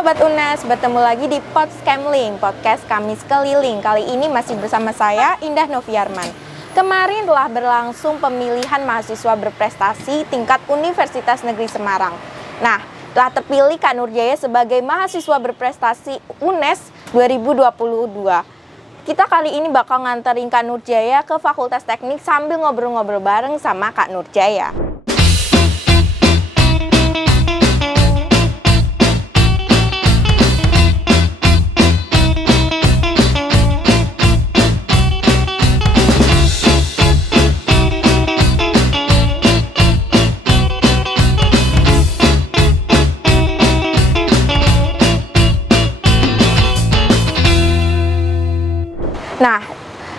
Sobat UNES, bertemu lagi di Podscamling, podcast Kamis Keliling. Kali ini masih bersama saya, Indah Noviarman. Kemarin telah berlangsung pemilihan mahasiswa berprestasi tingkat Universitas Negeri Semarang. Nah, telah terpilih Kak Nurjaya sebagai mahasiswa berprestasi UNES 2022. Kita kali ini bakal nganterin Kak Nurjaya ke Fakultas Teknik sambil ngobrol-ngobrol bareng sama Kak Nurjaya. Nah,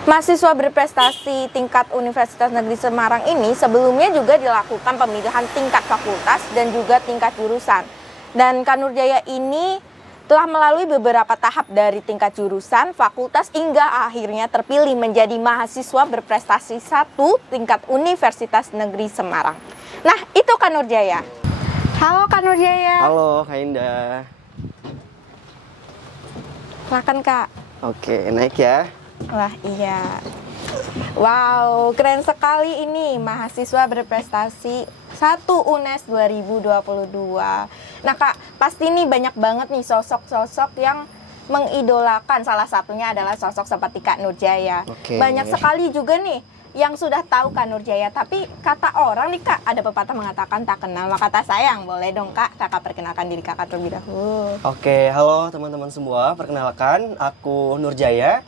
mahasiswa berprestasi tingkat Universitas Negeri Semarang ini sebelumnya juga dilakukan pemilihan tingkat fakultas dan juga tingkat jurusan. Dan Kak Nurjaya ini telah melalui beberapa tahap dari tingkat jurusan, fakultas hingga akhirnya terpilih menjadi mahasiswa berprestasi 1 tingkat Universitas Negeri Semarang. Nah, itu Kak Nurjaya. Halo Kak Nurjaya. Halo Kak Indah. Silakan Kak. Oke, naik ya. Wah iya. Wow, keren sekali ini mahasiswa berprestasi 1 UNES 2022. Nah Kak, pasti nih banyak banget nih sosok-sosok yang mengidolakan. Salah satunya adalah sosok seperti Kak Nurjaya. Banyak sekali juga nih yang sudah tahu Kak Nurjaya. Tapi kata orang nih Kak, ada pepatah mengatakan tak kenal maka tak sayang. Boleh dong Kak, Kakak perkenalkan diri Kakak terlebih dahulu. Oke, halo teman-teman semua. Perkenalkan, aku Nurjaya.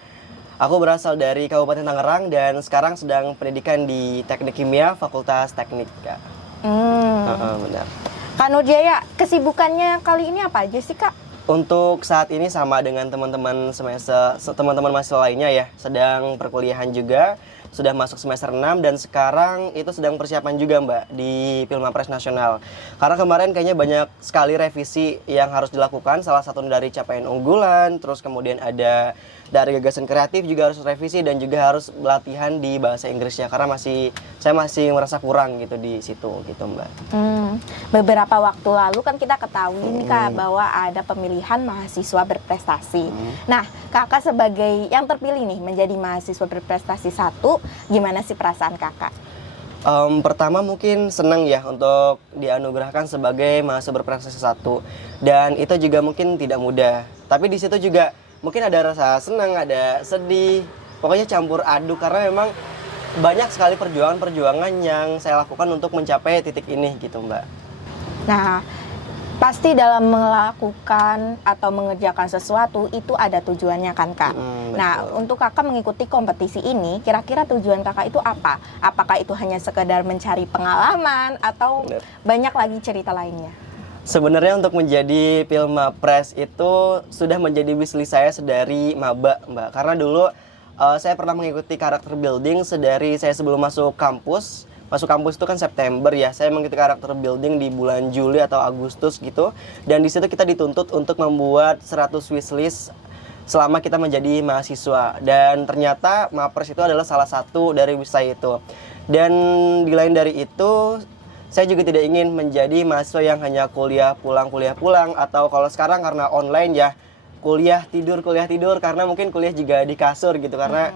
Aku berasal dari Kabupaten Tangerang dan sekarang sedang pendidikan di Teknik Kimia Fakultas Teknik. Kak. Benar. Kak Nurjaya, kesibukannya kali ini apa aja sih Kak? Untuk saat ini sama dengan teman-teman mahasiswa lainnya ya, sedang perkuliahan juga, sudah masuk semester 6 dan sekarang itu sedang persiapan juga Mbak di Pilmapres Nasional. Karena kemarin kayaknya banyak sekali revisi yang harus dilakukan, salah satu dari capaian unggulan, terus kemudian ada dari gagasan kreatif juga harus revisi dan juga harus latihan di bahasa Inggrisnya karena saya masih merasa kurang gitu di situ gitu Mbak. Beberapa waktu lalu kan kita ketahui nih Kak bahwa ada pemilihan mahasiswa berprestasi. Nah, Kakak sebagai yang terpilih nih menjadi mahasiswa berprestasi 1, gimana sih perasaan Kakak? Pertama mungkin senang ya untuk dianugerahkan sebagai mahasiswa berprestasi 1 dan itu juga mungkin tidak mudah. Tapi di situ juga mungkin ada rasa senang, ada sedih, pokoknya campur aduk karena memang banyak sekali perjuangan-perjuangan yang saya lakukan untuk mencapai titik ini gitu Mbak. Nah, pasti dalam melakukan atau mengerjakan sesuatu itu ada tujuannya kan Kak. Nah, untuk Kakak mengikuti kompetisi ini, kira-kira tujuan Kakak itu apa? Apakah itu hanya sekedar mencari pengalaman atau banyak lagi cerita lainnya? Sebenarnya untuk menjadi Pilmapres itu sudah menjadi wishlist saya sedari maba Mbak. Karena dulu saya pernah mengikuti karakter building sedari saya sebelum masuk kampus. Masuk kampus itu kan September ya. Saya mengikuti karakter building di bulan Juli atau Agustus gitu. Dan di situ kita dituntut untuk membuat 100 wishlist selama kita menjadi mahasiswa. Dan ternyata Mapres itu adalah salah satu dari wish saya itu. Dan di lain dari itu, saya juga tidak ingin menjadi mahasiswa yang hanya kuliah pulang atau kalau sekarang karena online ya kuliah tidur karena mungkin kuliah juga di kasur gitu karena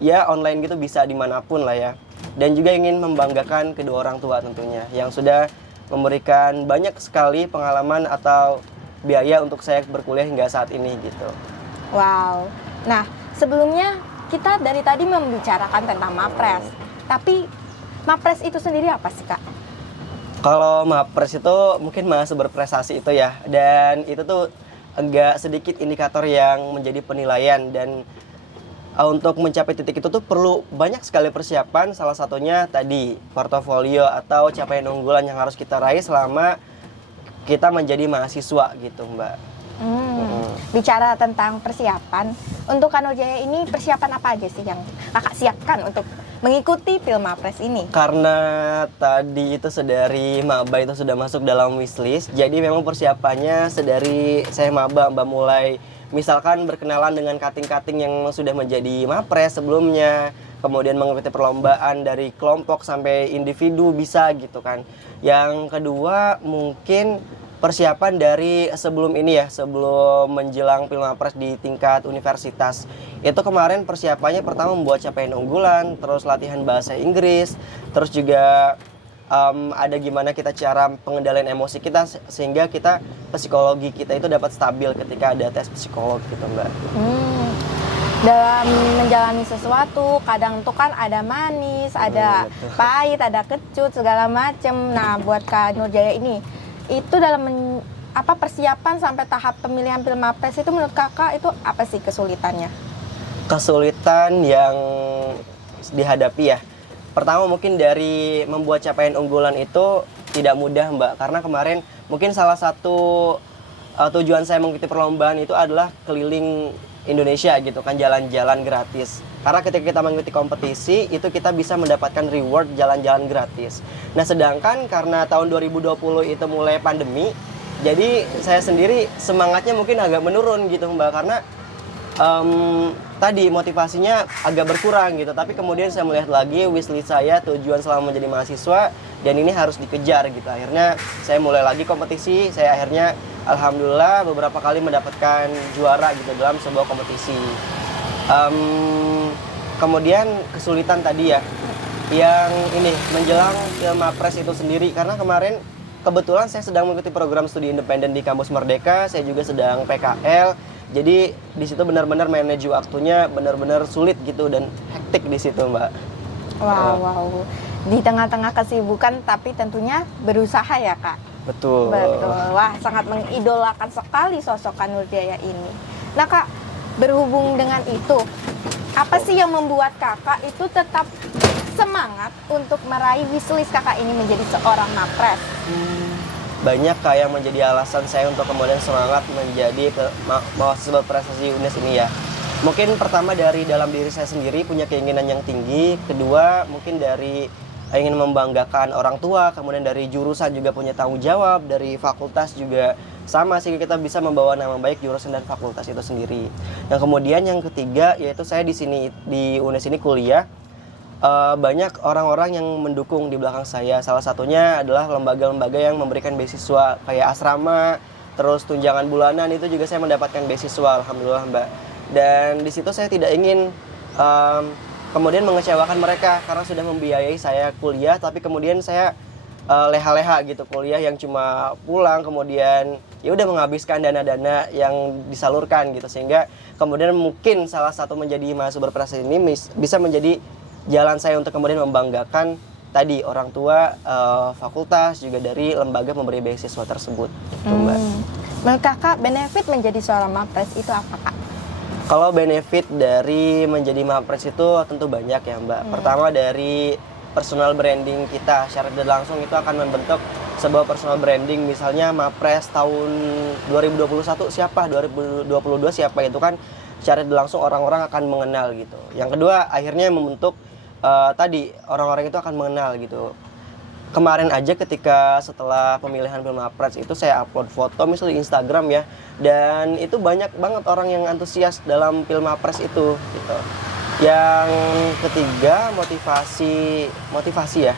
ya online gitu bisa dimanapun lah ya. Dan juga ingin membanggakan kedua orang tua tentunya yang sudah memberikan banyak sekali pengalaman atau biaya untuk saya berkuliah hingga saat ini gitu. Wow. Nah, sebelumnya kita dari tadi membicarakan tentang Mapres. Tapi Mapres itu sendiri apa sih Kak? Kalau Mapres itu mungkin mahasiswa berprestasi itu ya, dan itu tuh enggak sedikit indikator yang menjadi penilaian dan untuk mencapai titik itu tuh perlu banyak sekali persiapan, salah satunya tadi portofolio atau capaian unggulan yang harus kita raih selama kita menjadi mahasiswa gitu Mbak. Bicara tentang persiapan, untuk Kak Nurjaya ini persiapan apa aja sih yang Kakak siapkan untuk mengikuti Pilmapres ini? Karena tadi itu sedari maba itu sudah masuk dalam wishlist, jadi memang persiapannya sedari saya maba mulai misalkan berkenalan dengan kating-kating yang sudah menjadi Mapres sebelumnya, kemudian mengikuti perlombaan dari kelompok sampai individu bisa gitu kan. Yang kedua mungkin persiapan dari sebelum ini ya, sebelum menjelang Pilmapres di tingkat universitas. Itu kemarin persiapannya pertama membuat capaian unggulan, terus latihan bahasa Inggris, terus juga ada gimana kita cara pengendalian emosi kita sehingga kita psikologi kita itu dapat stabil ketika ada tes psikolog gitu Mbak. Dalam menjalani sesuatu kadang tuh kan ada manis, ada Betul. pahit, ada kecut segala macem. Nah buat Kak Nurjaya ini itu dalam persiapan sampai tahap pemilihan Pilmapres itu menurut kakak itu apa sih kesulitannya? Kesulitan yang dihadapi ya, pertama mungkin dari membuat capaian unggulan itu tidak mudah Mbak, karena kemarin mungkin salah satu tujuan saya mengikuti perlombaan itu adalah keliling Indonesia gitu kan, jalan-jalan gratis. Karena ketika kita mengikuti kompetisi itu kita bisa mendapatkan reward jalan-jalan gratis. Nah sedangkan karena tahun 2020 itu mulai pandemi, jadi saya sendiri semangatnya mungkin agak menurun gitu Mbak, karena tadi motivasinya agak berkurang gitu. Tapi kemudian saya melihat lagi wishlist saya, tujuan selama menjadi mahasiswa, dan ini harus dikejar gitu. Akhirnya saya mulai lagi kompetisi, saya akhirnya alhamdulillah beberapa kali mendapatkan juara gitu dalam sebuah kompetisi. Kemudian kesulitan tadi ya, yang ini menjelang Pilmapres itu sendiri, karena kemarin kebetulan saya sedang mengikuti program studi independen di Kampus Merdeka, saya juga sedang PKL. Jadi di situ benar-benar manage waktunya benar-benar sulit gitu dan hektik di situ Mbak. Wow. Di tengah-tengah kesibukan tapi tentunya berusaha ya Kak. Betul. Wah sangat mengidolakan sekali sosok Kak Nurjaya ini. Nah Kak, berhubung dengan itu, apa sih yang membuat kakak itu tetap semangat untuk meraih wishlist kakak ini menjadi seorang Mapres? Banyak kayak menjadi alasan saya untuk kemudian semangat menjadi mahasiswa prestasi UNES ini ya. Mungkin pertama dari dalam diri saya sendiri punya keinginan yang tinggi, kedua mungkin dari ingin membanggakan orang tua, kemudian dari jurusan juga punya tanggung jawab, dari fakultas juga sama sehingga kita bisa membawa nama baik jurusan dan fakultas itu sendiri. Nah kemudian yang ketiga yaitu saya di sini di UNES ini kuliah. Banyak orang-orang yang mendukung di belakang saya. Salah satunya adalah lembaga-lembaga yang memberikan beasiswa kayak asrama, terus tunjangan bulanan itu juga saya mendapatkan beasiswa, alhamdulillah Mbak. Dan di situ saya tidak ingin kemudian mengecewakan mereka karena sudah membiayai saya kuliah, tapi kemudian saya leha-leha gitu kuliah yang cuma pulang kemudian ya udah menghabiskan dana-dana yang disalurkan gitu, sehingga kemudian mungkin salah satu menjadi mahasiswa berprestasi ini bisa menjadi jalan saya untuk kemudian membanggakan tadi orang tua, fakultas, juga dari lembaga pemberi beasiswa tersebut gitu, Mbak. Menurut kakak benefit menjadi seorang Mapres itu apa Kak? Kalau benefit dari menjadi Mapres itu tentu banyak ya Mbak. Pertama dari personal branding kita, secara tidak langsung itu akan membentuk sebuah personal branding. Misalnya Mapres tahun 2021 siapa, 2022 siapa, itu kan secara tidak langsung orang-orang akan mengenal gitu. Yang kedua akhirnya membentuk tadi orang-orang itu akan mengenal gitu. Kemarin aja ketika setelah pemilihan Pilmapres itu saya upload foto misalnya di Instagram ya, dan itu banyak banget orang yang antusias dalam Pilmapres itu gitu. Yang ketiga motivasi ya.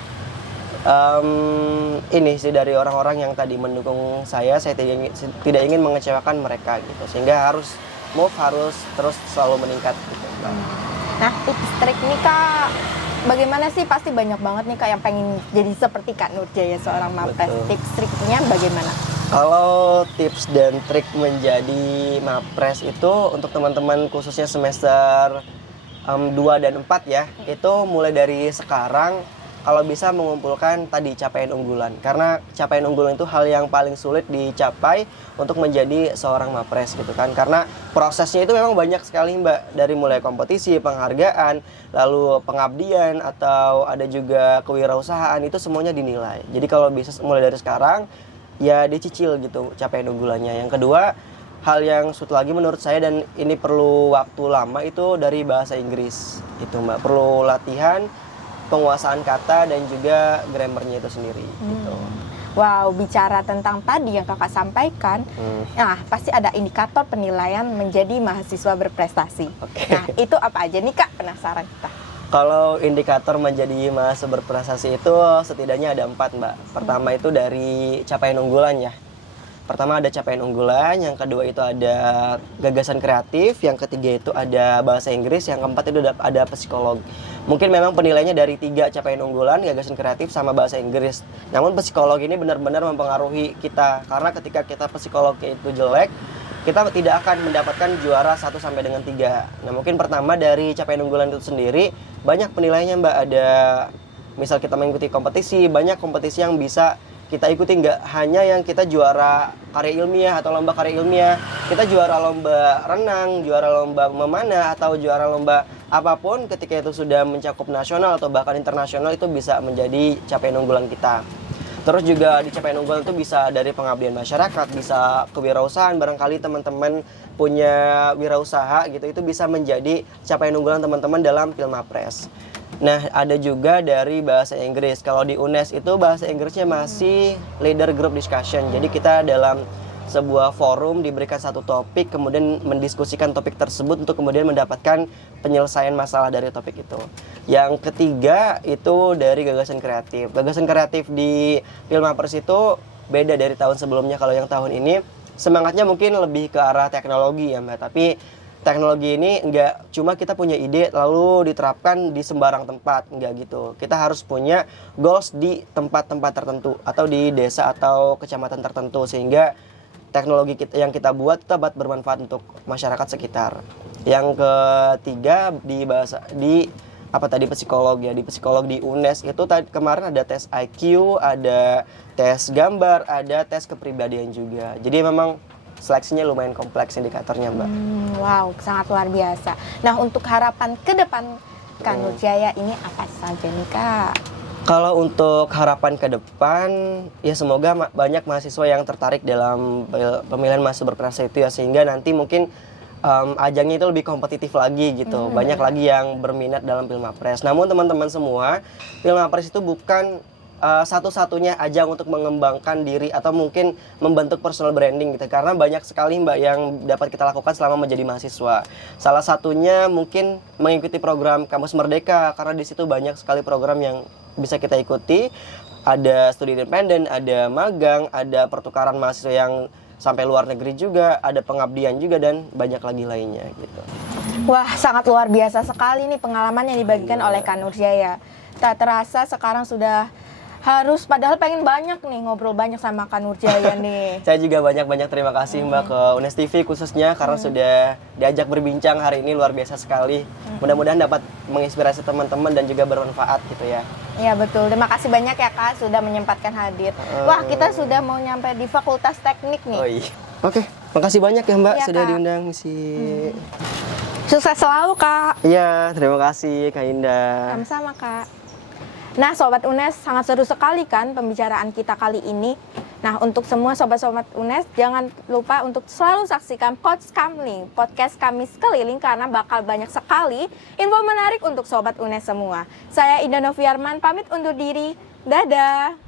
Ini sih dari orang-orang yang tadi mendukung saya tidak ingin mengecewakan mereka gitu, sehingga harus terus selalu meningkat gitu. Nah tips trik nih Kak, bagaimana sih, pasti banyak banget nih Kak yang pengen jadi seperti Kak Nurjaya seorang Mapres. Betul. Tips triknya bagaimana? Kalau tips dan trik menjadi Mapres itu untuk teman-teman khususnya semester 2 dan 4 ya, itu mulai dari sekarang kalau bisa mengumpulkan tadi capaian unggulan, karena capaian unggulan itu hal yang paling sulit dicapai untuk menjadi seorang Mapres gitu kan, karena prosesnya itu memang banyak sekali Mbak, dari mulai kompetisi, penghargaan, lalu pengabdian, atau ada juga kewirausahaan, itu semuanya dinilai. Jadi kalau bisa mulai dari sekarang ya dicicil gitu capaian unggulannya. Yang kedua, hal yang sulit lagi menurut saya dan ini perlu waktu lama itu dari bahasa Inggris itu Mbak, perlu latihan, penguasaan kata dan juga grammarnya itu sendiri gitu. Wow, bicara tentang tadi yang kakak sampaikan, nah pasti ada indikator penilaian menjadi mahasiswa berprestasi. Oke. Nah itu apa aja nih Kak, penasaran kita. Kalau indikator menjadi mahasiswa berprestasi itu setidaknya ada 4 Mbak. Pertama itu dari capaian unggulan ya. Pertama ada capaian unggulan, yang kedua itu ada gagasan kreatif, yang ketiga itu ada bahasa Inggris, yang keempat itu ada psikolog. Mungkin memang penilaiannya dari 3 capaian unggulan, gagasan kreatif sama bahasa Inggris. Namun psikolog ini benar-benar mempengaruhi kita, karena ketika kita psikolognya itu jelek, kita tidak akan mendapatkan juara 1 sampai dengan 3. Nah, mungkin pertama dari capaian unggulan itu sendiri, banyak penilaiannya Mbak. Ada misal kita mengikuti kompetisi, banyak kompetisi yang bisa kita ikuti, nggak hanya yang kita juara karya ilmiah atau lomba karya ilmiah, kita juara lomba renang, juara lomba memanah, atau juara lomba apapun ketika itu sudah mencakup nasional atau bahkan internasional, itu bisa menjadi capaian unggulan kita. Terus juga di capaian unggulan itu bisa dari pengabdian masyarakat, bisa kewirausahaan, barangkali teman-teman punya wirausaha gitu, itu bisa menjadi capaian unggulan teman-teman dalam Filmapres. Nah, ada juga dari bahasa Inggris. Kalau di UNES itu bahasa Inggrisnya masih leader group discussion. Jadi kita dalam sebuah forum diberikan satu topik, kemudian mendiskusikan topik tersebut untuk kemudian mendapatkan penyelesaian masalah dari topik itu. Yang ketiga itu dari gagasan kreatif. Gagasan kreatif di Filmapres itu beda dari tahun sebelumnya. Kalau yang tahun ini semangatnya mungkin lebih ke arah teknologi ya Mbak. Tapi teknologi ini enggak cuma kita punya ide lalu diterapkan di sembarang tempat, enggak gitu. Kita harus punya goals di tempat-tempat tertentu atau di desa atau kecamatan tertentu, sehingga teknologi yang kita buat dapat bermanfaat untuk masyarakat sekitar. Yang ketiga di psikolog ya. Di psikolog di UNES itu kemarin ada tes IQ, ada tes gambar, ada tes kepribadian juga. Jadi memang seleksinya lumayan kompleks indikatornya Mbak. Wow, sangat luar biasa. Nah, untuk harapan ke depan Kak Nur Jaya ini apa saja nih Kak? Kalau untuk harapan ke depan, ya semoga banyak mahasiswa yang tertarik dalam pemilihan mahasiswa berprestasi itu ya, sehingga nanti mungkin ajangnya itu lebih kompetitif lagi gitu. Banyak lagi yang berminat dalam Filmapres. Namun teman-teman semua, Filmapres itu bukan satu-satunya ajang untuk mengembangkan diri atau mungkin membentuk personal branding gitu, karena banyak sekali Mbak yang dapat kita lakukan selama menjadi mahasiswa. Salah satunya mungkin mengikuti program Kampus Merdeka, karena di situ banyak sekali program yang bisa kita ikuti. Ada studi independen, ada magang, ada pertukaran mahasiswa yang sampai luar negeri juga, ada pengabdian juga, dan banyak lagi lainnya gitu. Wah, sangat luar biasa sekali nih pengalaman yang dibagikan oleh Kak Nur Jaya. Tak terasa sekarang sudah padahal pengen banyak nih ngobrol banyak sama Kak Nur Jaya nih. Saya juga banyak terima kasih Mbak ke UNES TV khususnya karena sudah diajak berbincang hari ini, luar biasa sekali. Mudah-mudahan dapat menginspirasi teman-teman dan juga bermanfaat gitu ya. Iya betul, terima kasih banyak ya Kak sudah menyempatkan hadir. Wah, kita sudah mau nyampe di Fakultas Teknik nih. Oh iya. Oke, makasih banyak ya Mbak Iya, sudah Kak. diundang misi. Sukses selalu Kak. Iya, terima kasih Kak Indah. Sama-sama Kak. Nah, Sobat UNES, sangat seru sekali kan pembicaraan kita kali ini. Nah, untuk semua sobat-sobat UNES, jangan lupa untuk selalu saksikan podcast Kamis Keliling, karena bakal banyak sekali info menarik untuk Sobat UNES semua. Saya Indah Noviarman, pamit undur diri. Dadah!